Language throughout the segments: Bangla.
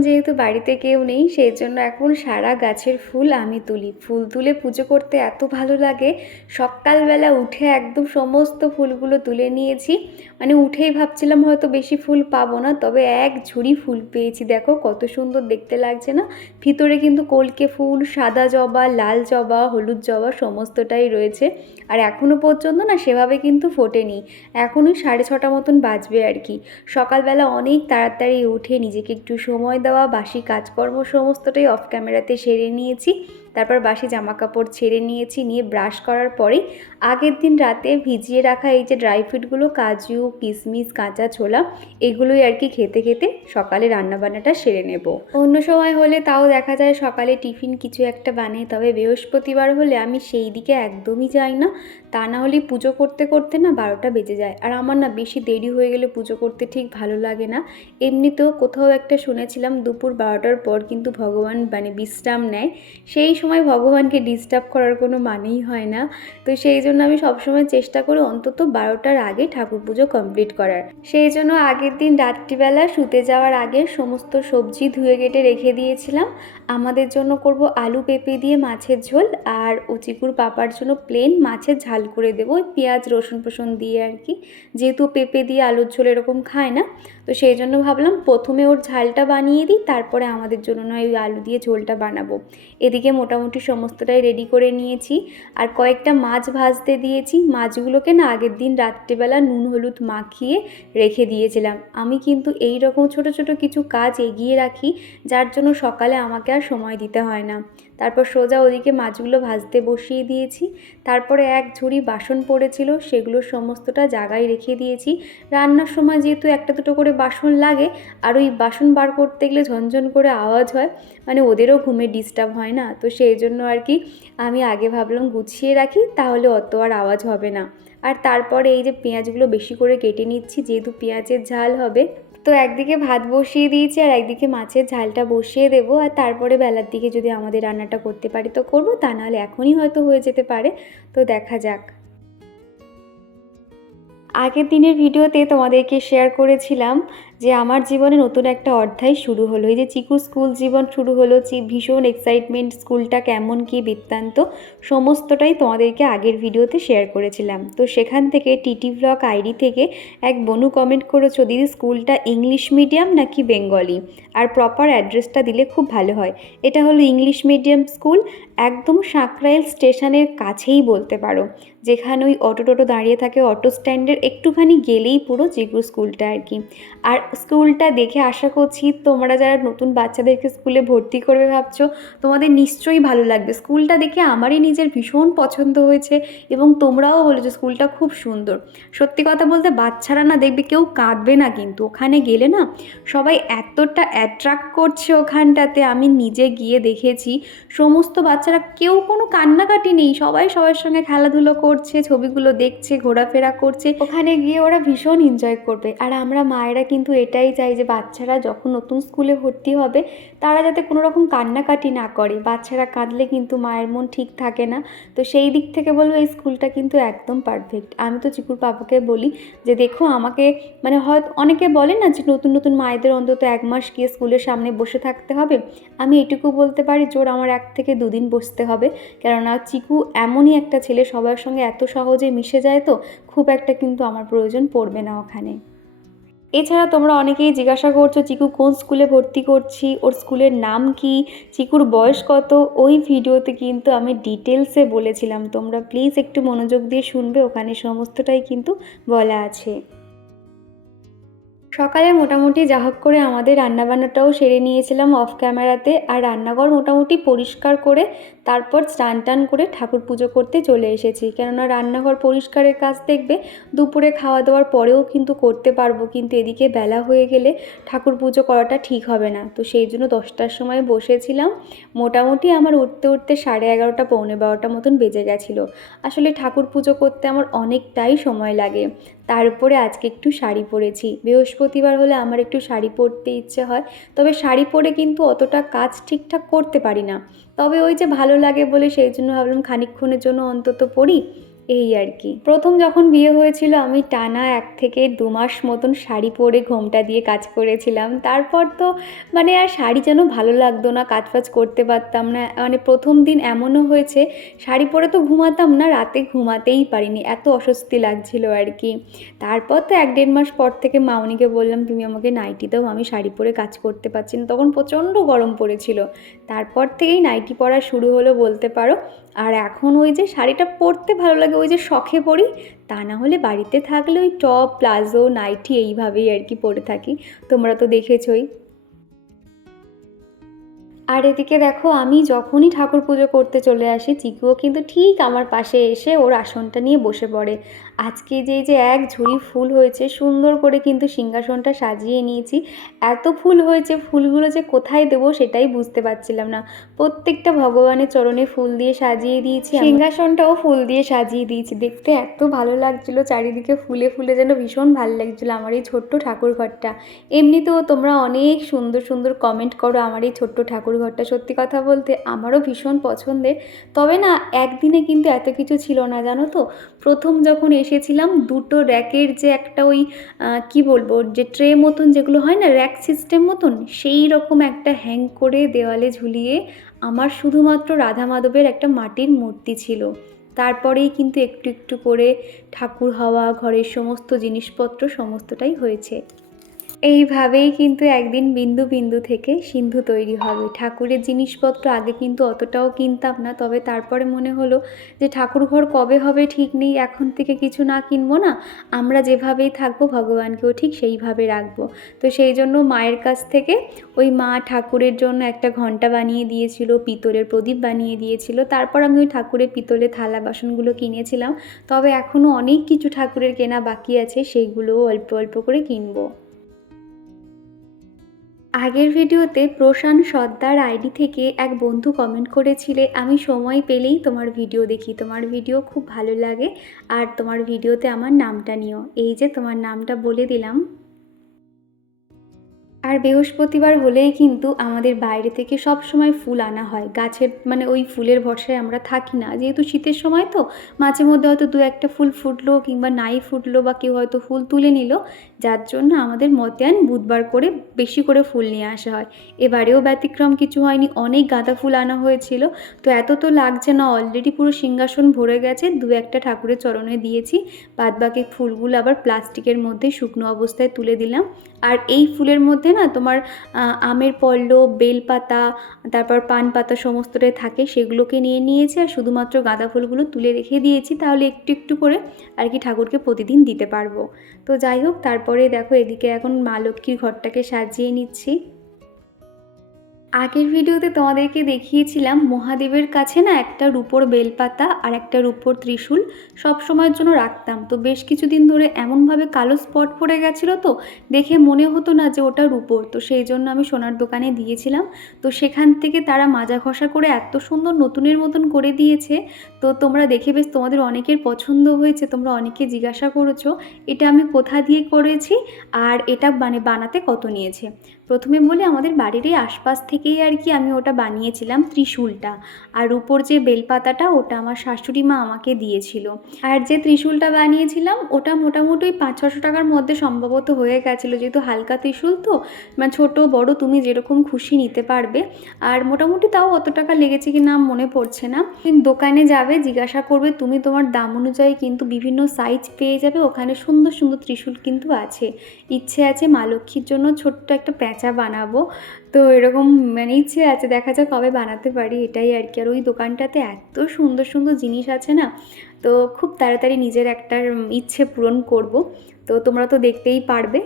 যেহেতু বাড়িতে কেউ নেই সেই জন্য এখন সারা গাছের ফুল আমি তুলি। ফুল তুলে পুজো করতে এত ভালো লাগে। সকালবেলা উঠে একদম সমস্ত ফুলগুলো তুলে নিয়েছি। মানে উঠেই ভাবছিলাম হয়তো বেশি ফুল পাবো না, তবে এক ঝুড়ি ফুল পেয়েছি। দেখো কত সুন্দর দেখতে লাগছে না? ভিতরে কিন্তু কলকে ফুল, সাদা জবা, লাল জবা, হলুদ জবা সমস্তটাই রয়েছে। আর এখনও পর্যন্ত না সেভাবে কিন্তু ফোটেনি। এখনই সাড়ে ছটা মতন বাজবে আর কি। সকালবেলা অনেক তাড়াতাড়ি উঠে নিজেকে একটু সময় দেওয়া বাসি কাজকর্ম সমস্তটাই অফ ক্যামেরাতে সেরে নিয়েছি। তারপর বাসি জামা কাপড় ছেড়ে নিয়েছি, নিয়ে ব্রাশ করার পরেই আগের দিন রাতে ভিজিয়ে রাখা এই যে ড্রাই ফ্রুটগুলো কাজু কিশমিশ কাঁচা ছোলা, এগুলোই আর কি খেতে খেতে সকালে রান্নাবান্নাটা সেরে নেব। অন্য সময় হলে তাও দেখা যায় সকালে টিফিন কিছু একটা বানাই, তবে বৃহস্পতিবার হলে আমি সেই দিকে একদমই যাই না। তা না হলে পুজো করতে করতে না বারোটা বেজে যায়। আর আমার না বেশি দেরি হয়ে গেলে পুজো করতে ঠিক ভালো লাগে না। এমনিতেও কোথাও একটা শুনেছিলাম, দুপুর বারোটার পর কিন্তু ভগবান মানে বিশ্রাম নেয়। সেই সময় ভগবানকে ডিস্টার্ব করার কোনো মানেই হয় না। তো সেই জন্য আমি সবসময় চেষ্টা করি অন্তত বারোটার আগে ঠাকুর পুজো কমপ্লিট করার। সেই জন্য আগের দিন রাত্রিবেলা শুতে যাওয়ার আগে সমস্ত সবজি ধুয়ে কেটে রেখে দিয়েছিলাম। আমাদের জন্য করব আলু পেঁপে দিয়ে মাছের ঝোল আর ও চিকুর পাপার জন্য প্লেন মাছের ঝাল করে দেবো পেঁয়াজ, রসুন ফসুন দিয়ে আর কি। যেহেতু পেঁপে দিয়ে আলুর ঝোল এরকম খায় না, তো সেই জন্য ভাবলাম প্রথমে ওর ঝালটা বানিয়ে দিই, তারপরে আমাদের জন্য নয় ওই আলু দিয়ে ঝোলটা বানাবো। এদিকে মোটামুটি সমস্তটাই রেডি করে নিয়েছি। আর কয়েকটা মাছ ভাজতে দিয়েছি। মাছগুলোকে না আগের দিন রাত্রিবেলা নুন, হলুদ মাখিয়ে রেখে দিয়েছিলাম। আমি কিন্তু এই রকম ছোট ছোট কিছু কাজ এগিয়ে রাখি, যার জন্য সকালে আমাকে আর সময় দিতে হয় না। তারপর সোজা ওদিকে মাছগুলো ভাজতে বসিয়ে দিয়েছি। তারপরে এক ঝুড়ি বাসন পড়েছিল, সেগুলো সমস্তটা জায়গায় রেখে দিয়েছি। রান্নার সময় যেহেতু একটা দুটো করে বাসন লাগে, আর ওই বাসন বার করতে গেলে ঝনঝন করে আওয়াজ হয় মানে ওদেরও ঘুমে ডিস্টার্ব হয় না। তো সেই জন্য আর কি আমি আগে ভাবলাম গুছিয়ে রাখি, তাহলে অত আর আওয়াজ হবে না। আর তারপরে এই যে পেঁয়াজগুলো বেশি করে কেটে নিচ্ছি, যেহেতু পেঁয়াজের ঝাল হবে তো একদিকে ভাত বসিয়ে দিয়েছি আর একদিকে মাছের ঝালটা বসিয়ে দেবো আর তারপরে বেলার দিকে যদি আমাদের রান্নাটা করতে পারি তো করব, তা নাহলে এখনই হয়তো হয়ে যেতে পারে। তো দেখা যাক। আগের দিনের ভিডিওতে তোমাদেরকে শেয়ার করেছিলাম যে আমার জীবনে নতুন একটা অধ্যায় শুরু হলো। এই যে চিকুর স্কুল জীবন শুরু হলো, চি- ভীষণ এক্সাইটমেন্ট স্কুলটা কেমন, কি বৃত্তান্ত, সমস্তটাই তোমাদেরকে আগের ভিডিওতে শেয়ার করেছিলাম। তো সেখান থেকে টিটি ব্লগ আইডি থেকে এক বনু কমেন্ট করেছ, দিদি, স্কুলটা ইংলিশ মিডিয়াম নাকি বেঙ্গলি? আর প্রপার অ্যাড্রেসটা দিলে খুব ভালো হয়। এটা হলো ইংলিশ মিডিয়াম স্কুল একদম সাঁকরাইল স্টেশনের কাছেই বলতে পারো। যেখানে ওই অটো টোটো দাঁড়িয়ে থাকে অটো স্ট্যান্ডের একটুখানি গেলেই পুরো জিগু স্কুলটা আর কি। আর স্কুলটা দেখে আশা করছি তোমরা যারা নতুন বাচ্চাদেরকে স্কুলে ভর্তি করবে ভাবছ, তোমাদের নিশ্চয়ই ভালো লাগবে। স্কুলটা দেখে আমারই নিজের ভীষণ পছন্দ হয়েছে এবং তোমরাও বলেছ স্কুলটা খুব সুন্দর। সত্যি কথা বলতে বাচ্চারা না দেখবে কেউ কাঁদবে না কিন্তু। ওখানে গেলে না সবাই এতটা অ্যাট্রাক্ট করছে ওখানটাতে। আমি নিজে গিয়ে দেখেছি, সমস্ত বাচ্চারা কেউ কোনো কান্নাকাটি নেই। সবাই সবার সঙ্গে খেলাধুলো করছে, ছবিগুলো দেখছে, ঘোরাফেরা করছে। ওখানে গিয়ে ওরা ভীষণ এনজয় করবে। আর আমরা মায়েরা কিন্তু এটাই চাই যে বাচ্চারা যখন নতুন স্কুলে ভর্তি হবে তারা যাতে কোনো রকম কান্নাকাটি না করে। বাচ্চারা কাঁদলে কিন্তু মায়ের মন ঠিক থাকে না। তো সেই দিক থেকে বলব এই স্কুলটা কিন্তু একদম পারফেক্ট আমি তো চিকুর পাপাকে বলি যে দেখো আমাকে মানে হয়তো অনেকে বলে না যে নতুন নতুন মায়েদের অন্তত এক মাস গিয়ে স্কুলের সামনে বসে থাকতে হবে। আমি এটুকু বলতে পারি, জোর আমার এক থেকে দুদিন বসতে হবে। কেননা চিকু এমনই একটা ছেলে, সবার সঙ্গে এত সহজে মিশে যায় তো, খুব একটা কিন্তু আমার প্রয়োজন পড়বে না ওখানে। এছাড়া তোমরা অনেকেই জিজ্ঞাসা করছ, চিকু, কোন স্কুলে ভর্তি করছি? ওর স্কুলের নাম কি? চিকুর বয়স কত? ওই ভিডিওতে কিন্তু আমি ডিটেলসে বলেছিলাম। তোমরা প্লিজ একটু মনোযোগ দিয়ে শুনবে, ওখানে সমস্তটাই কিন্তু বলা আছে। সকালে মোটামুটি যা হোক করে আমাদের রান্নাবান্নাটাও সেরে নিয়েছিলাম অফ ক্যামেরাতে আর রান্নাঘর মোটামুটি পরিষ্কার করে তারপর স্নান টান করে ঠাকুর পুজো করতে চলে এসেছি। কেননা রান্নাঘর পরিষ্কারের কাজ দেখবে, দুপুরে খাওয়া দাওয়ার পরেও কিন্তু করতে পারব, কিন্তু এদিকে বেলা হয়ে গেলে ঠাকুর পুজো করাটা ঠিক হবে না। তো সেই জন্য দশটার সময় বসেছিলাম। মোটামুটি আমার উঠতে উঠতে সাড়ে এগারোটা, পৌনে বারোটা মতন বেজে গেছিল। আসলে ঠাকুর পুজো করতে আমার অনেকটাই সময় লাগে। তার উপরে আজকে একটু শাড়ি পরেছি। বৃহস্পতিবার হলে আমার একটু শাড়ি পরতে ইচ্ছে হয়, তবে শাড়ি পরে কিন্তু অতটা কাজ ঠিকঠাক করতে পারি না। তবে ওই যে ভালো লাগে বলে সেই জন্য ভাবলাম খানিক্ষণের জন্য অন্তত পরি। এই আর কি। প্রথম যখন বিয়ে হয়েছিল, আমি টানা এক থেকে দু মাস মতন শাড়ি পরে ঘোমটা দিয়ে কাজ করেছিলাম। তারপর তো মানে আর শাড়ি যেন ভালো লাগতো না, কাজ ফাজ করতে পারতাম না। মানে প্রথম দিন এমনও হয়েছে, শাড়ি পরে তো ঘুমাতাম না, রাতে ঘুমাতেই পারিনি। এত অস্বস্তি লাগছিল আর কি। তারপর তো এক দেড় মাস পর থেকে মাউনিকে বললাম, তুমি আমাকে নাইটি দাও, আমি শাড়ি পরে কাজ করতে পারছি না। তখন প্রচণ্ড গরম পড়েছিল। তারপর থেকেই নাইটি পরা শুরু হলো বলতে পারো। আর এখন ওই যে শাড়িটা পরতে ভালো লাগে, ওই যে শখে পরি, তা না হলে বাড়িতে থাকলে ওই টপ প্লাজো নাইটি এইভাবেই আর কি পরে থাকি। তোমরা তো দেখেছই। আর এদিকে দেখো, আমি যখনই ঠাকুর পুজো করতে চলে আসি, চিকুও কিন্তু ঠিক আমার পাশে এসে ওর আসনটা নিয়ে বসে পড়ে। আজকে যে যে এক ঝুড়ি ফুল হয়েছে, সুন্দর করে কিন্তু সিংহাসনটা সাজিয়ে নিয়েছি। এত ফুল হয়েছে, ফুলগুলো যে কোথায় দেবো সেটাই বুঝতে পারছিলাম না। প্রত্যেকটা ভগবানের চরণে ফুল দিয়ে সাজিয়ে দিয়েছি সিংহাসনটাও ফুল দিয়ে সাজিয়ে দিয়েছি। দেখতে এত ভালো লাগছিল, চারিদিকে ফুলে ফুলে যেন ভীষণ ভালো লাগছিল আমার এই ছোট্ট ঠাকুর ঘরটা এমনিতেও তোমরা অনেক সুন্দর সুন্দর কমেন্ট করো আমার এই ছোট্ট ঠাকুর ঘরটা সত্যি কথা বলতে আমারও ভীষণ পছন্দের। তবে না, একদিনে কিন্তু এত কিছু ছিল না, জানো তো? প্রথম যখন এসেছিলাম, দুটো র্যাকের যে একটা ওই কি বলব, যে ট্রে মতন যেগুলো হয় না, র্যাক সিস্টেম মতন, সেই রকম একটা হ্যাং করে দেওয়ালে ঝুলিয়ে আমার শুধুমাত্র রাধা মাধবের একটা মাটির মূর্তি ছিল। তারপরেই কিন্তু একটু একটু করে ঠাকুর হওয়া, ঘরের সমস্ত জিনিসপত্র সমস্তটাই হয়েছে। এইভাবেই কিন্তু একদিন বিন্দু বিন্দু থেকে সিন্ধু তৈরি হবে। ঠাকুরের জিনিসপত্র আগে কিন্তু অতটাও কিনতাম না, তবে তারপরে মনে হলো যে ঠাকুর ঘর কবে হবে ঠিক নেই, এখন থেকে কিছু না কিনবো না, আমরা যেভাবেই থাকব ভগবানকেও ঠিক সেইভাবে রাখব। তো সেই জন্য মায়ের কাছ থেকে ওই মা ঠাকুরের জন্য একটা ঘণ্টা বানিয়ে দিয়েছিল, পিতলের প্রদীপ বানিয়ে দিয়েছিল, তারপর আমি ওই ঠাকুরের পিতলে থালা বাসনগুলো কিনেছিলাম, তবে এখনও অনেক কিছু ঠাকুরের কেনা বাকি আছে, সেইগুলোও অল্প অল্প করে কিনবো। আগের ভিডিওতে প্রশান সর্দার আইডি থেকে এক বন্ধু কমেন্ট করেছিলে, আমি সময় পেলেই তোমার ভিডিও দেখি, তোমার ভিডিও খুব ভালো লাগে, আর তোমার ভিডিওতে আমার নামটা নিও। এই যে তোমার নামটা বলে দিলাম। আর বৃহস্পতিবার হলেই কিন্তু আমাদের বাইরে থেকে সব সময় ফুল আনা হয়। গাছের মানে ওই ফুলের ভরসায় আমরা থাকি না। যেহেতু শীতের সময় তো মাঝে মধ্যে হয়তো দু একটা ফুল ফুটলো কিংবা নাই ফুটলো বা কেউ হয়তো ফুল তুলে নিল। যার জন্য আমাদের মতিয়ান বুধবার করে বেশি করে ফুল নিয়ে আসা হয়। এবারেও ব্যতিক্রম কিছু হয়নি। অনেক গাঁদা ফুল আনা হয়েছিল। তো এত তো লাগছে না। অলরেডি পুরো সিংহাসন ভরে গেছে। দু একটা ঠাকুরের চরণে দিয়েছি। বাদবাকি ফুলগুলো আবার প্লাস্টিকের মধ্যে শুকনো অবস্থায় তুলে দিলাম। আর এই ফুলের মধ্যে না তোমার আমের পল্লব বেলপাতা, তারপর পান পাতা সমস্তটাই থাকে, সেগুলোকে নিয়ে নিয়েছি আর শুধুমাত্র গাঁদা ফুলগুলো তুলে রেখে দিয়েছি, তাহলে একটু একটু করে আর কি ঠাকুরকে প্রতিদিন দিতে পারব। তো যাই হোক, তারপরে দেখো এদিকে এখন মা লক্ষ্মীর ঘরটাকে সাজিয়ে নিচ্ছি। আগের ভিডিওতে তোমাদেরকে দেখিয়েছিলাম মহাদেবের কাছে না একটা রূপোর বেলপাতা আর একটা রূপোর ত্রিশূল সব সময়ের জন্য রাখতাম। তো বেশ কিছুদিন ধরে এমনভাবে কালো স্পট পড়ে গেছিল তো, দেখে মনে হতো না যে ওটা রূপোর। তো সেই জন্য আমি সোনার দোকানে দিয়েছিলাম। তো সেখান থেকে তারা মাজা ঘষা করে এত সুন্দর নতুনের মতন করে দিয়েছে। তো তোমরা দেখে বেশ তোমাদের অনেকের পছন্দ হয়েছে, তোমরা অনেকে জিজ্ঞাসা করেছ, এটা আমি কোথা দিয়ে করেছি আর এটা মানে বানাতে কত নিয়েছে। প্রথমে বলি আমাদের বাড়ির এই আশপাশ থেকেই আর কি আমি ওটা বানিয়েছিলাম ত্রিশূলটা। আর উপর যে বেলপাতাটা, ওটা আমার শাশুড়ি মা আমাকে দিয়েছিল। আর যে ত্রিশূলটা বানিয়েছিলাম, ওটা মোটামুটি পাঁচ ছশো টাকার মধ্যে সম্ভবত হয়ে গেছিল। যেহেতু হালকা ত্রিশূল তো মানে ছোটো, বড় তুমি যেরকম খুশি নিতে পারবে। আর মোটামুটি তাও অত টাকা লেগেছে কি না মনে পড়ছে না। দোকানে যাবে, জিজ্ঞাসা করবে, তুমি তোমার দাম অনুযায়ী কিন্তু বিভিন্ন সাইজ পেয়ে যাবে, ওখানে সুন্দর সুন্দর ত্রিশূল কিন্তু আছে। ইচ্ছে আছে মা লক্ষ্মীর জন্য ছোট্ট একটা প্যাঁচা বানাবো। তো এরকম মানে ইচ্ছে আছে, দেখা যাক কবে বানাতে পারি এটাই আর কি আর ওই দোকানটাতে এত সুন্দর সুন্দর জিনিস আছে না, তো খুব তাড়াতাড়ি নিজের একটা ইচ্ছে পূরণ করব। তো তোমরা তো দেখতেই পারবে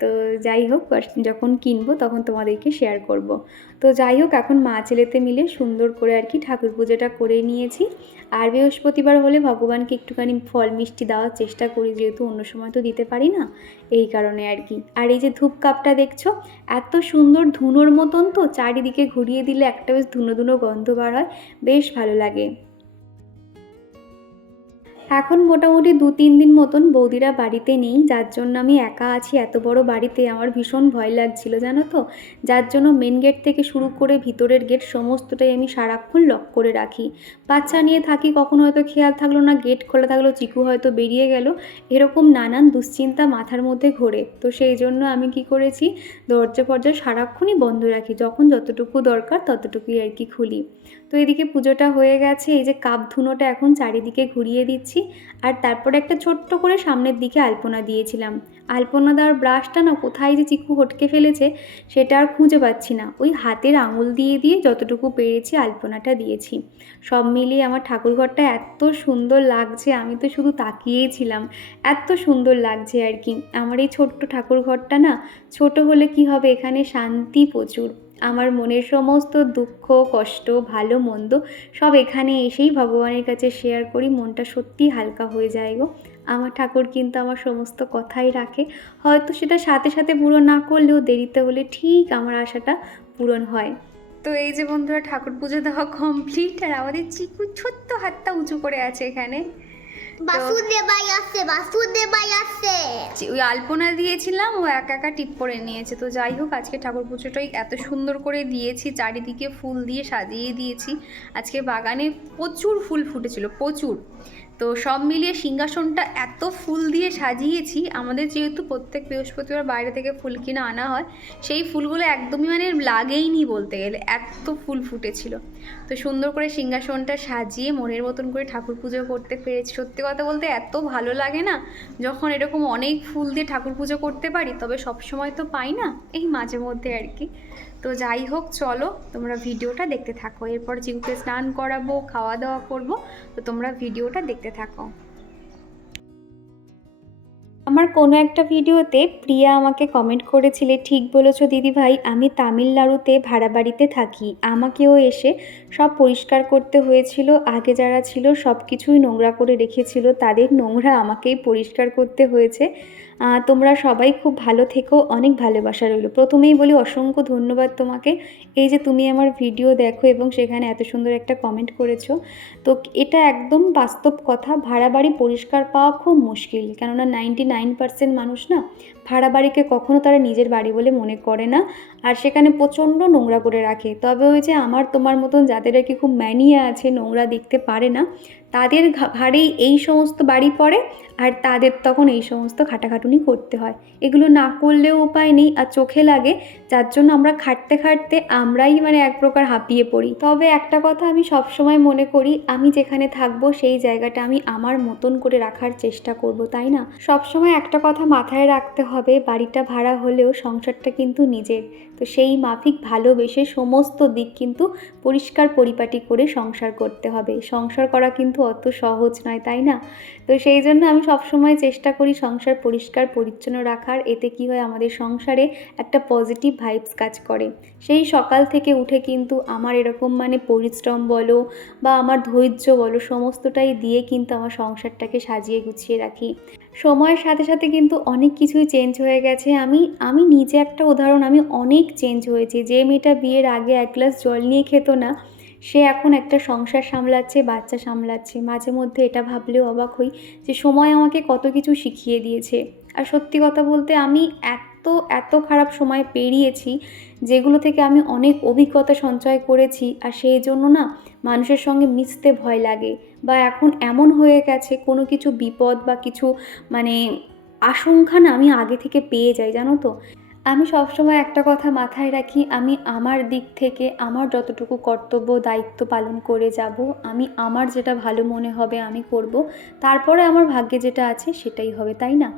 তো যাই হোক যখন কিনবো তখন তোমাদেরকে শেয়ার করব। তো যাই হোক, এখন মা ছেলেতে মিলে সুন্দর করে আর কি ঠাকুর পুজোটা করে নিয়েছি। আর বৃহস্পতিবার হলে ভগবানকে একটুখানি ফল মিষ্টি দেওয়ার চেষ্টা করি, যেহেতু অন্য সময় তো দিতে পারি না, এই কারণে আর কি। আর এই যে ধূপ কাপটা দেখছ, এত সুন্দর ধুনোর মতন তো, চারিদিকে ঘুরিয়ে দিলে একটা বেশ ধুনো ধুনো গন্ধ বার হয়, বেশ ভালো লাগে। এখন মোটামুটি দু, তিন দিন মতন বৌদিরা বাড়িতে নেই, যার জন্য আমি একা আছি, এত বড় বাড়িতে আমার ভীষণ ভয় লাগছিল, জানো তো? যার জন্য মেন গেট থেকে শুরু করে ভিতরের গেট সমস্তটাই আমি সারাক্ষণ লক করে রাখি। বাচ্চা নিয়ে থাকি, কখনো হয়তো খেয়াল থাকল না গেট খোলা থাকল, চিকু হয়তো বেরিয়ে গেল। এরকম নানান দুশ্চিন্তা মাথার মধ্যে ঘোরে। তো সেই জন্য আমি কি করেছি, দরজা ফরজা সারাক্ষণই বন্ধ রাখি, যখন যতটুকু দরকার ততটুকুই আর কি খুলি। তো এদিকে পুজোটা হয়ে গেছে, এই যে কাপ ধুনোটা এখন চারিদিকে ঘুরিয়ে দিচ্ছি আর তারপরে একটা ছোট্ট করে সামনের দিকে আলপনা দিয়েছিলাম। আলপনা দেওয়ার ব্রাশটা না কোথায় যে চিকু হটকে ফেলেছে, সেটা আর খুঁজে পাচ্ছি না। ওই হাতের আঙুল দিয়ে দিয়ে যতটুকু পেরেছি আলপনাটা দিয়েছি। সব মিলিয়ে আমার ঠাকুরঘরটা এত সুন্দর লাগছে, আমি তো শুধু তাকিয়েই ছিলাম। এত সুন্দর লাগছে আর কি। আমার এই ছোট্ট ঠাকুরঘরটা না ছোট হলে কি হবে? এখানে শান্তি প্রচুর। আমার মনের সমস্ত দুঃখ, কষ্ট, ভালো, মন্দ সব এখানে এসেই ভগবানের কাছে শেয়ার করি। মনটা সত্যি হালকা হয়ে যায় গো। আমার ঠাকুর কিন্তু আমার সমস্ত কথাই রাখে। হয়তো সেটা সাথে সাথে পূরণ না করলেও দেরিতে হলে ঠিক আমার আশাটা পূরণ হয়। তো এই যে বন্ধুরা, ঠাকুর পুজো দেওয়া কমপ্লিট আর আমাদের চিকু ছোট্ট হাতটা উঁচু করে আছে এখানে। বাসুদেবাই আসছে বাসুদেবাই আসছে। ওই আলপনা দিয়েছিলাম, ও একা একা টিপ করে নিয়েছে। তো যাই হোক, আজকে ঠাকুর পুজোটাই এত সুন্দর করে দিয়েছি, চারিদিকে ফুল দিয়ে সাজিয়ে দিয়েছি। আজকে বাগানে প্রচুর ফুল ফুটেছিল, প্রচুর। তো সব মিলিয়ে সিংহাসনটা এত ফুল দিয়ে সাজিয়েছি, আমাদের যেহেতু প্রত্যেক বৃহস্পতিবার বাইরে থেকে ফুল কিনে আনা হয়, সেই ফুলগুলো একদমই মানে লাগেইনি বলতে গেলে, এত ফুল ফুটেছিল। তো সুন্দর করে সিংহাসনটা সাজিয়ে মনের মতন করে ঠাকুর পুজো করতে পেরেছি। সত্যি কথা বলতে এত ভালো লাগে না, যখন এরকম অনেক ফুল দিয়ে ঠাকুর পুজো করতে পারি, তবে সব সময় তো পাই না, এই মাঝে মধ্যে আর কি। তো যাই হোক, চলো তোমরা ভিডিওটা দেখতে থাকো। এরপর চিকুকে স্নান করাবো খাওয়া দাওয়া করব, তো তোমরা ভিডিওটা দেখতে থাকো। আমার কোনো একটা ভিডিওতে প্রিয়া আমাকে কমেন্ট করেছিলে, ঠিক বলেছ দিদি ভাই আমি তামিলনাড়ুতে ভাড়া বাড়িতে থাকি। আমাকেও এসে সব পরিষ্কার করতে হয়েছিল। আগে যারা ছিল সব কিছুই নোংরা করে রেখেছিল। তাদের নোংরা আমাকেই পরিষ্কার করতে হয়েছে। তোমরা সবাই খুব ভালো থেকো। অনেক ভালোবাসা রইল। প্রথমেই বলি অসংখ্য ধন্যবাদ তোমাকে। এই যে তুমি আমার ভিডিও দেখো এবং সেখানে এত সুন্দর একটা কমেন্ট করেছ। তো এটা একদম বাস্তব কথা। ভাড়া বাড়ি পরিষ্কার পাওয়া খুব মুশকিল। কেননা নাইনটি নাইন পার্সেন্ট মানুষ না ভাড়া বাড়িকে কখনো তারা নিজের বাড়ি বলে মনে করে না। আর সেখানে প্রচণ্ড নোংরা করে রাখে। তবে ওই যে আমার তোমার মতন যাদের আর কি খুব ম্যানিয়া আছে, নোংরা দেখতে পারে না তাদের ঘাড়েই এই সমস্ত বাড়ি পড়ে আর তাদের তখন এই সমস্ত খাটাখাটুনি করতে হয়। এগুলো না করলেও উপায় নেই আর চোখে লাগে, যার জন্য আমরা খাটতে খাটতে আমরাই মানে এক প্রকার হাঁপিয়ে পড়ি। তবে একটা কথা আমি সবসময় মনে করি, আমি যেখানে থাকব সেই জায়গাটা আমি আমার মতন করে রাখার চেষ্টা করব, তাই না? সবসময় একটা কথা মাথায় রাখতে হবে, বাড়িটা ভাড়া হলেও সংসারটা কিন্তু নিজের। তো সেই মাফিক ভালোবেসে সমস্ত দিক কিন্তু পরিষ্কার পরিপাটি করে সংসার করতে হবে। সংসার করা কিন্তু অত সহজ নয়, তাই না? তো সেই জন্য আমি সবসময় চেষ্টা করি সংসার পরিষ্কার, পরিচ্ছন্ন রাখার। এতে কি হয়, আমাদের সংসারে একটা পজিটিভ ভাইবস কাজ করে। সেই সকাল থেকে উঠে কিন্তু আমার এরকম মানে পরিশ্রম বলো বা আমার ধৈর্য বলো, সমস্তটাই দিয়ে কিন্তু আমার সংসারটাকে সাজিয়ে গুছিয়ে রাখি। সময়ের সাথে সাথে কিন্তু অনেক কিছুই চেঞ্জ হয়ে গেছে। আমি আমি নিজে একটা উদাহরণ, আমি অনেক চেঞ্জ হয়েছি। যে মেয়েটা বিয়ের আগে এক গ্লাস জল নিয়ে খেত না সে এখন একটা সংসার সামলাচ্ছে, বাচ্চা সামলাচ্ছে। মাঝে মধ্যে এটা ভাবলেও অবাক হই যে সময় আমাকে কত কিছু শিখিয়ে দিয়েছে। আর সত্যি কথা বলতে আমি এত এত খারাপ সময় পেরিয়েছি যেগুলো থেকে আমি অনেক অভিজ্ঞতা সঞ্চয় করেছি আর সেই জন্য না মানুষের সঙ্গে মিশতে ভয় লাগে বা এখন এমন হয়ে গেছে কোনো কিছু বিপদ বা কিছু মানে আশঙ্কা না আমি আগে থেকে পেয়ে যাই, জানো তো? আমি সবসময় একটা কথা মাথায় রাখি, আমি আমার দিক থেকে আমার যতটুকু কর্তব্য, দায়িত্ব পালন করে যাব, আমি আমার যেটা ভালো মনে হবে আমি করব, তারপরে আমার ভাগ্যে যেটা আছে সেটাই হবে, তাই না?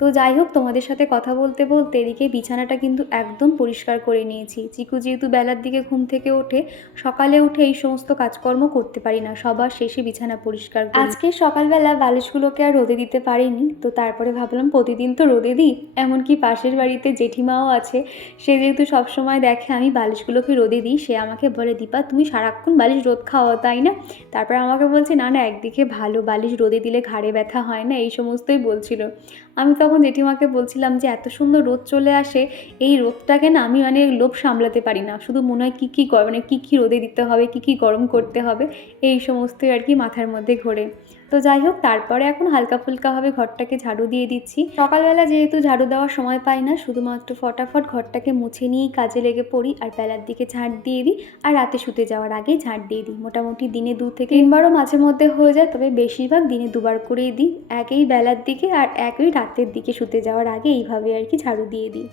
তো যাই হোক, তোমাদের সাথে কথা বলতে বলতে এদিকে বিছানাটা কিন্তু একদম পরিষ্কার করে নিয়েছি। চিকু যেহেতু বেলার দিকে ঘুম থেকে ওঠে, সকালে উঠে এই সমস্ত কাজকর্ম করতে পারি না। সবার শেষে বিছানা পরিষ্কার আজকে সকালবেলা বালিশগুলোকে আর রোদে দিতে পারিনি, তো তারপরে ভাবলাম প্রতিদিন তো রোদে দিই, এমনকি পাশের বাড়িতে জেঠিমাও আছে। সে যেহেতু সবসময় দেখে আমি বালিশগুলোকে রোদে দিই, সে আমাকে বলে, দীপা, তুমি সারাক্ষণ বালিশ রোদ খাওয়া তাই না? তারপর আমাকে বলছে, না না, একদিকে ভালো বালিশ রোদে দিলে ঘাড়ে ব্যথা হয় না, এই সমস্তই বলছিল। আমি তখন জেঠিমাকে বলছিলাম যে, এত সুন্দর রোদ চলে আসে, এই রোদটাকে না আমি মানে লোভ সামলাতে পারি না। শুধু মনে হয় কী কী মানে কী কী রোদে দিতে হবে, কী কী গরম করতে হবে, এই সমস্তই আর কি মাথার মধ্যে ঘোরে। তো যাই হোক, তারপরে এখন হালকা ফুলকাভাবে ঘরটাকে ঝাড়ু দিয়ে দিচ্ছি। সকালবেলা যেহেতু ঝাড়ু দেওয়ার সময় পাই না, শুধুমাত্র ফটাফট ঘরটাকে মুছে নিয়েই কাজে লেগে পড়ি আর বেলার দিকে ঝাড় দিয়ে দিই আর রাতে শুতে যাওয়ার আগেই ঝাড় দিয়ে দিই। মোটামুটি দিনে দু থেকে তিনবারও মাঝে মধ্যে হয়ে যায়, তবে বেশিরভাগ দিনে দুবার করেই দিই। একই বেলার দিকে আর একই রাতের দিকে শুতে যাওয়ার আগে এইভাবে আর কি ঝাড়ু দিয়ে দিই।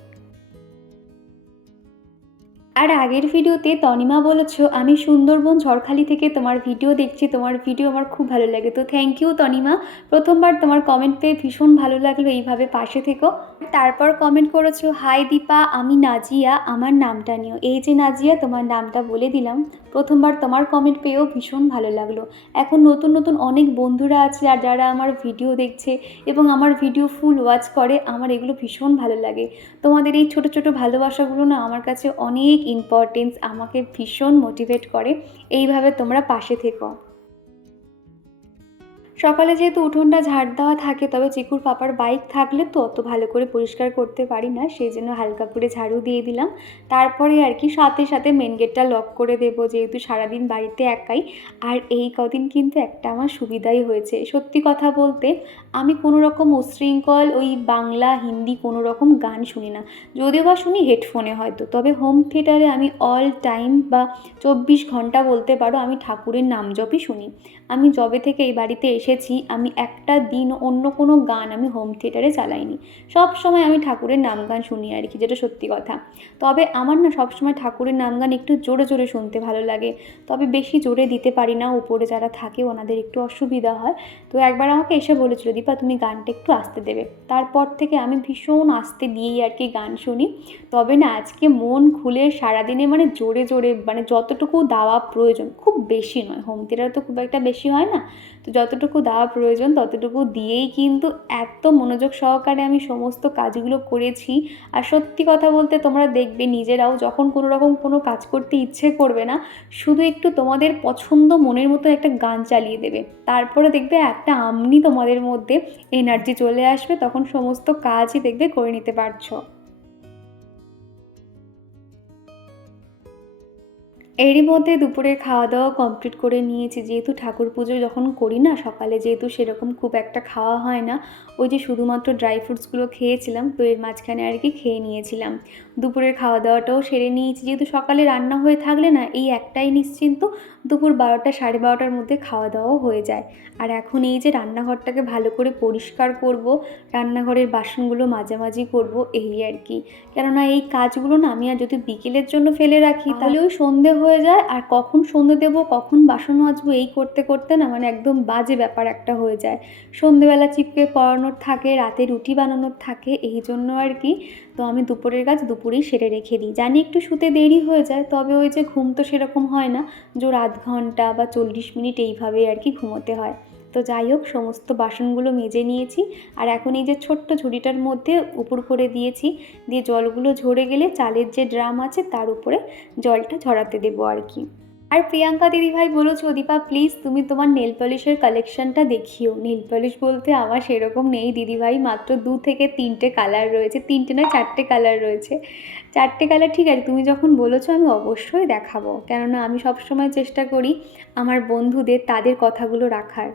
আর আগের ভিডিওতে তনিমা বলেছ, আমি সুন্দরবন ঝড়খালি থেকে তোমার ভিডিও দেখছি, তোমার ভিডিও আমার খুব ভালো লাগে। তো থ্যাংক ইউ তনিমা। প্রথমবার তোমার কমেন্ট পেয়ে ভীষণ ভালো লাগল এইভাবে পাশে থেকো। তারপর কমেন্ট করেছ হাই দীপা, আমি নাজিয়া, আমার নামটা নিও। এই যে নাজিয়া, তোমার নামটা বলে দিলাম। প্রথমবার তোমার কমেন্ট পেয়েও ভীষণ ভালো লাগল। এখন নতুন নতুন অনেক বন্ধুরা আছে আর যারা আমার ভিডিও দেখছে এবং আমার ভিডিও ফুল ওয়াচ করে, আমার এগুলো ভীষণ ভালো লাগে। তোমাদের এই ছোট ছোট ভালোবাসাগুলো না আমার কাছে অনেক ইম্পর্টেন্স আমাকে ভীষণ মোটিভেট করে। এইভাবে তোমরা পাশে থেকো। সকালে যেহেতু উঠোনটা ঝাড় দেওয়া থাকে, তবে চিকুর পাপার বাইক থাকলে তো অত ভালো করে পরিষ্কার করতে পারি না সেই জন্য হালকা করে ঝাড়ু দিয়ে দিলাম। তারপরে আর কি সাথে সাথে মেন গেটটা লক করে দেবো, যেহেতু সারাদিন বাড়িতে একাই। আর এই কদিন কিন্তু একটা আমার সুবিধাই হয়েছে। সত্যি কথা বলতে আমি কোনো রকম উশৃঙ্খল ওই বাংলা, হিন্দি কোনো রকম গান শুনি না। যদিও বা শুনি হেডফোনে হয়তো, তবে হোম থিয়েটারে আমি অল টাইম বা চব্বিশ ঘণ্টা বলতে পারো আমি ঠাকুরের নাম জপই শুনি। আমি যবে থেকে এই বাড়িতে এসেছি, আমি একটা দিন অন্য কোনো গান আমি হোম থিয়েটারে চালাইনি। সব সময় আমি ঠাকুরের নাম গান শুনি আর কি, যেটা সত্যি কথা। তবে আমার না সবসময় ঠাকুরের নাম গান একটু জোরে জোরে শুনতে ভালো লাগে। তবে বেশি জোরে দিতে পারি না, উপরে যারা থাকে ওনাদের একটু অসুবিধা হয়। তো একবার আমাকে এসে বলেছিল দীপা তুমি গানটা একটু আসতে দেবে। তারপর থেকে আমি ভীষণ আসতে দিয়েই আর কি গান শুনি। তবে না, আজকে মন খুলে সারাদিনে মানে জোরে জোরে মানে যতটুকু দাওয়া প্রয়োজন, খুব বেশি নয়। হোম থিয়েটার তো খুব একটা বেশি হয় না। যতটুকু দেওয়া প্রয়োজন, ততটুকু দিয়েই কিন্তু এত মনোযোগ সহকারে আমি সমস্ত কাজগুলো করেছি। আর সত্যি কথা বলতে তোমরা দেখবে নিজেরাও যখন কোনো রকম কোনো কাজ করতে ইচ্ছে করবে না, শুধু একটু তোমাদের পছন্দ মনের মতো একটা গান চালিয়ে দেবে। তারপরে দেখবে একটা আমনি তোমাদের মধ্যে এনার্জি চলে আসবে, তখন সমস্ত কাজই দেখবে করে নিতে পারছ। এরই মধ্যে দুপুরের খাওয়া দাওয়া কমপ্লিট করে নিয়েছি। যেহেতু ঠাকুর পুজো যখন করি না সকালে, যেহেতু সেরকম খুব একটা খাওয়া হয় না, ওই যে শুধুমাত্র ড্রাই ফ্রুটসগুলো খেয়েছিলাম, তো এর মাঝখানে আর কি খেয়ে নিয়েছিলাম। দুপুরের খাওয়া দাওয়াটাও সেরে নিয়েছি। যেহেতু সকালে রান্না হয়ে থাকলে না এই একটাই নিশ্চিন্ত দুপুর বারোটা সাড়ে বারোটার মধ্যে খাওয়া দাওয়াও হয়ে যায়। আর এখন এই যে রান্নাঘরটাকে ভালো করে পরিষ্কার করব রান্নাঘরের বাসনগুলো মাঝামাঝি করব এই আর কি। কেননা এই কাজগুলো না আমি আর যদি বিকেলের জন্য ফেলে রাখি তাহলে ওই সন্ধে হয়ে যায়। আর কখন সন্ধে দেব কখন বাসন মাজবো এই করতে করতে না মানে একদম বাজে ব্যাপার একটা হয়ে যায়। সন্ধেবেলা চিপকে পড়ানোর থাকে রাতে রুটি বানানোর থাকে এই জন্য আর কি। তো আমি দুপুরের কাজ দুপুরেই সেরে রেখে দিই। জানি একটু শুতে দেরি হয়ে যায়, তবে ওই যে ঘুম তো সেরকম হয় না জোর আধ ঘণ্টা বা চল্লিশ মিনিট এইভাবেই আর কি ঘুমোতে হয়। তো যাই হোক, সমস্ত বাসনগুলো মেজে নিয়েছি আর এখন এই যে ছোট্ট ঝুড়িটার মধ্যে উপর করে দিয়েছি, দিয়ে জলগুলো ঝরে গেলে চালের যে ড্রাম আছে তার উপরে জলটা ঝরাতে দেবো আর কি। আর প্রিয়াঙ্কা দিদিভাই বলেছ দীপা প্লিজ তুমি তোমার নেল পলিশের কালেকশনটা দেখিও। নেল পলিশ বলতে আমার সেরকম নেই। দিদিভাই মাত্র দু থেকে তিনটে কালার রয়েছে। তিনটে না চারটে কালার রয়েছে। চারটে কালার ঠিক আছে। তুমি যখন বলেছ আমি অবশ্যই দেখাবো। কেননা আমি সবসময় চেষ্টা করি আমার বন্ধুদের তাদের কথাগুলো রাখার।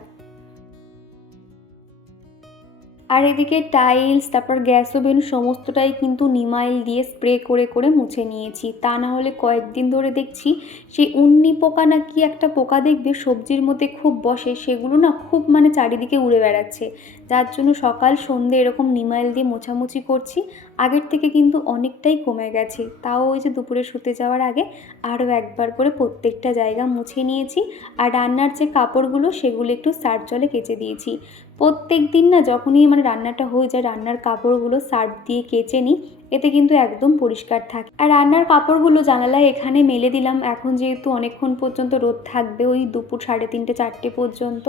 আর এদিকে টাইলস, তারপর গ্যাস ওভেন সমস্তটাই কিন্তু নিমাইল দিয়ে স্প্রে করে করে মুছে নিয়েছি। তা না হলে কয়েকদিন ধরে দেখছি সেই উন্নি পোকা না কি একটা পোকা দেখবে সবজির মধ্যে খুব বসে, সেগুলো না খুব মানে চারিদিকে উড়ে বেড়াচ্ছে। যার জন্য সকাল সন্ধে এরকম নিমাইল দিয়ে মোছামুছি করছি, আগের থেকে কিন্তু অনেকটাই কমে গেছে। তাও ওই যে দুপুরে শুতে যাওয়ার আগে আরও একবার করে প্রত্যেকটা জায়গা মুছে নিয়েছি, আর রান্নার যে কাপড়গুলো সেগুলো একটু সার্ফ জলে কেচে দিয়েছি। প্রত্যেক দিন না যখনই মানে রান্নাটা হয়ে যায় রান্নার কাপড়গুলো সার্ফ দিয়ে কেচে নিই এতে কিন্তু একদম পরিষ্কার থাকে। আর রান্নার কাপড়গুলো জানালায় এখানে মেলে দিলাম। এখন যেহেতু অনেকক্ষণ পর্যন্ত রোদ থাকবে, ওই দুপুর সাড়ে তিনটে, চারটে পর্যন্ত,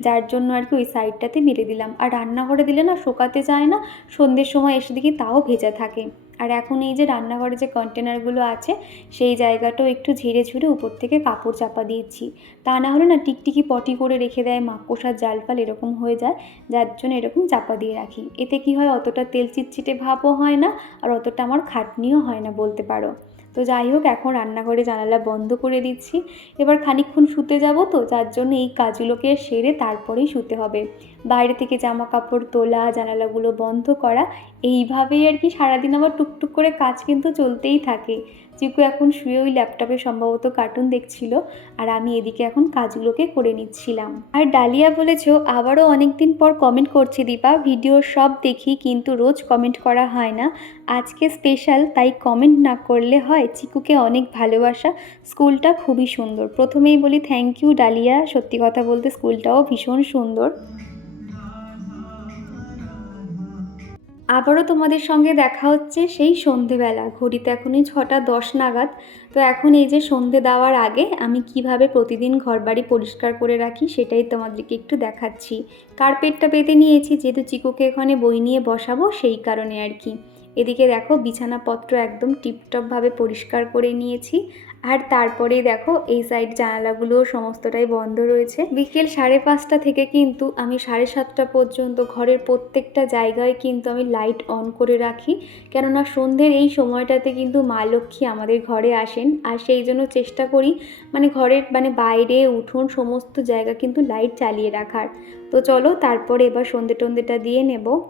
যার জন্য আর কি ওই সাইডটাতে মেলে দিলাম। আর রান্নাঘরে দিলে না শোকাতে চায় না, সন্ধ্যের সময় এসে দেখি তাও ভেজা থাকে। আর এখন এই যে রান্নাঘরে যে কন্টেনারগুলো আছে, সেই জায়গাটাও একটু ঝেড়ে ঝুড়ে উপর থেকে কাপড় চাপা দিয়েছি তা না হলে না টিকটিকি পটি করে রেখে দেয়, মাকড়সার জাল ফাল এরকম হয়ে যায়, যার জন্য এরকম চাপা দিয়ে রাখি। এতে কি হয়, অতটা তেল চিটচিটে ভাবও হয় না আর অতটা আমার খাটনিও হয় না বলতে পারো। তো যাই হোক, এখন রান্নাঘরে জানালা বন্ধ করে দিচ্ছি। এবার খানিকক্ষণ শুতে যাব তো, যার জন্য এই কাজগুলোকে সেরে তারপরেই শুতে হবে। বাইরে থেকে জামা কাপড় তোলা, জানালাগুলো বন্ধ করা, এইভাবেই আর কি সারাদিন আমার টুকটুক করে কাজ কিন্তু চলতেই থাকে। চিকু এখন শুয়ে ওই ল্যাপটপে সম্ভবত কার্টুন দেখছিল আর আমি এদিকে এখন কাজগুলোকে করে নিচ্ছিলাম। আর ডালিয়া বলেছ, আবারও অনেক দিন পর কমেন্ট করছে দীপা, ভিডিও সব দেখি কিন্তু রোজ কমেন্ট করা হয় না। আজকে স্পেশাল তাই কমেন্ট না করলে হয়। চিকুকে অনেক ভালোবাসা, স্কুলটা খুবই সুন্দর। প্রথমেই বলি থ্যাংক ইউ ডালিয়া, সত্যি কথা বলতে স্কুলটাও ভীষণ সুন্দর। আবারও তোমাদের সঙ্গে দেখা হচ্ছে সেই সন্ধেবেলা। ঘড়িতে এখনই ছটা দশ নাগাদ। তো এখন এই যে সন্ধে দেওয়ার আগে আমি কীভাবে প্রতিদিন ঘরবাড়ি পরিষ্কার করে রাখি সেটাই তোমাদেরকে একটু দেখাচ্ছি। কার্পেটটা পেতে নিয়েছি, যেহেতু চিকুকে এখানে বই নিয়ে বসাবো সেই কারণে আর কি। এদিকে দেখো বিছানাপত্র একদম টিপটপভাবে পরিষ্কার করে নিয়েছি। আর তারপরে দেখো এই সাইড জানালাগুলো সমস্তটাই বন্ধ রয়েছে। বিকেল সাড়ে পাঁচটা থেকে কিন্তু আমি সাড়ে সাতটা পর্যন্ত ঘরের প্রত্যেকটা জায়গায় কিন্তু আমি লাইট অন করে রাখি। কেননা সন্ধ্যের এই সময়টাতে কিন্তু মা লক্ষ্মী আমাদের ঘরে আসেন। আর সেই জন্য চেষ্টা করি মানে ঘরের মানে বাইরে উঠোন সমস্ত জায়গা কিন্তু লাইট চালিয়ে রাখার। তো চলো তারপরে এবার সন্ধে টন্ধেটা দিয়ে নেব।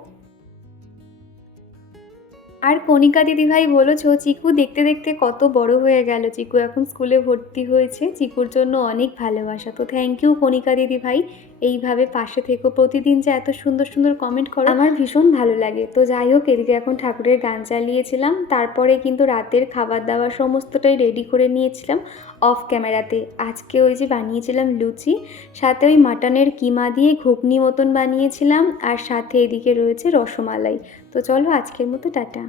আর কণিকা দিদিভাই বলেছ, চিকু দেখতে দেখতে কত বড় হয়ে গেল। চিকু এখন স্কুলে ভর্তি হয়েছে। চিকুর জন্য অনেক ভালোবাসা। তো থ্যাংক ইউ কণিকা দিদিভাই। এইভাবে পাশে থেকো। প্রতিদিন যে এত সুন্দর সুন্দর কমেন্ট করো, আমার ভীষণ ভালো লাগে। তো যাই হোক, এদিকে এখন ঠাকুরের গান চালিয়েছিলাম। তারপরে কিন্তু রাতের খাবার দাবার সমস্তটাই রেডি করে নিয়েছিলাম অফ ক্যামেরাতে আজকে ওই যে বানিয়েছিলাম লুচি, সাথে ওই মাটনের কিমা দিয়ে ঘুগনি মতন বানিয়েছিলাম, আর সাথে এদিকে রয়েছে রসমালাই। তো চলো আজকের মতো, টাটা।